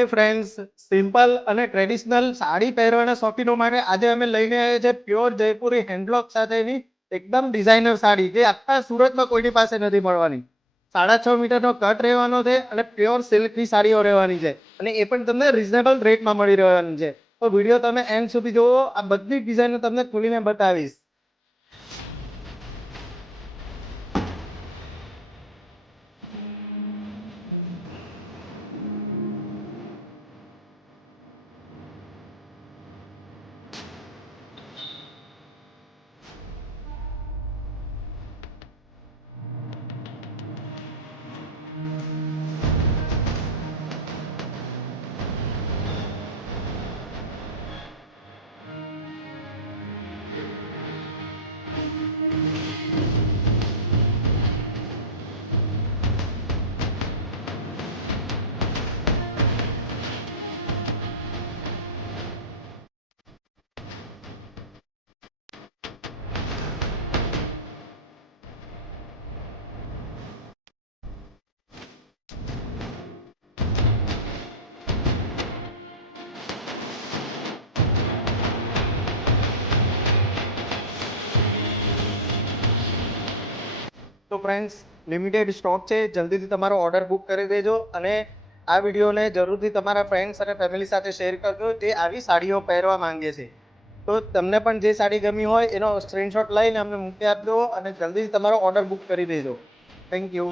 એ friends, simple અને traditional sari પહેરવાના શોખીનો માટે આજે અમે લઈને આવ્યા છે પ્યોર જયપુરી હેન્ડબ્લોક સાથેની એકદમ ડિઝાઇનર સાડી, જે આખા સુરતમાં કોઈની પાસે નથી મળવાની. 6.5 મીટરનો કટ રહેવાનો છે અને પ્યોર સિલ્કની સાડીઓ રહેવાની છે, અને એ પણ તમને રિઝનેબલ રેટમાં મળી રહેવાની છે. તો વિડીયો તમે એન્ડ સુધી જુઓ, આ બધી ડિઝાઇનો તમને ખોલીને બતાવીશ. તો ફ્રેન્ડ્સ, લિમિટેડ સ્ટોક છે, જલ્દીથી તમારો ઓર્ડર બુક કરી દેજો. અને આ વિડીયોને જરૂરથી તમારા ફ્રેન્ડ્સ અને ફેમિલી સાથે શેર કરજો જે આવી સાડીઓ પહેરવા માંગે છે. તો તમને પણ જે સાડી ગમી હોય એનો સ્ક્રીનશોટ લઈને અમને મૂકી આપજો અને જલ્દીથી તમારો ઓર્ડર બુક કરી દેજો. Thank you.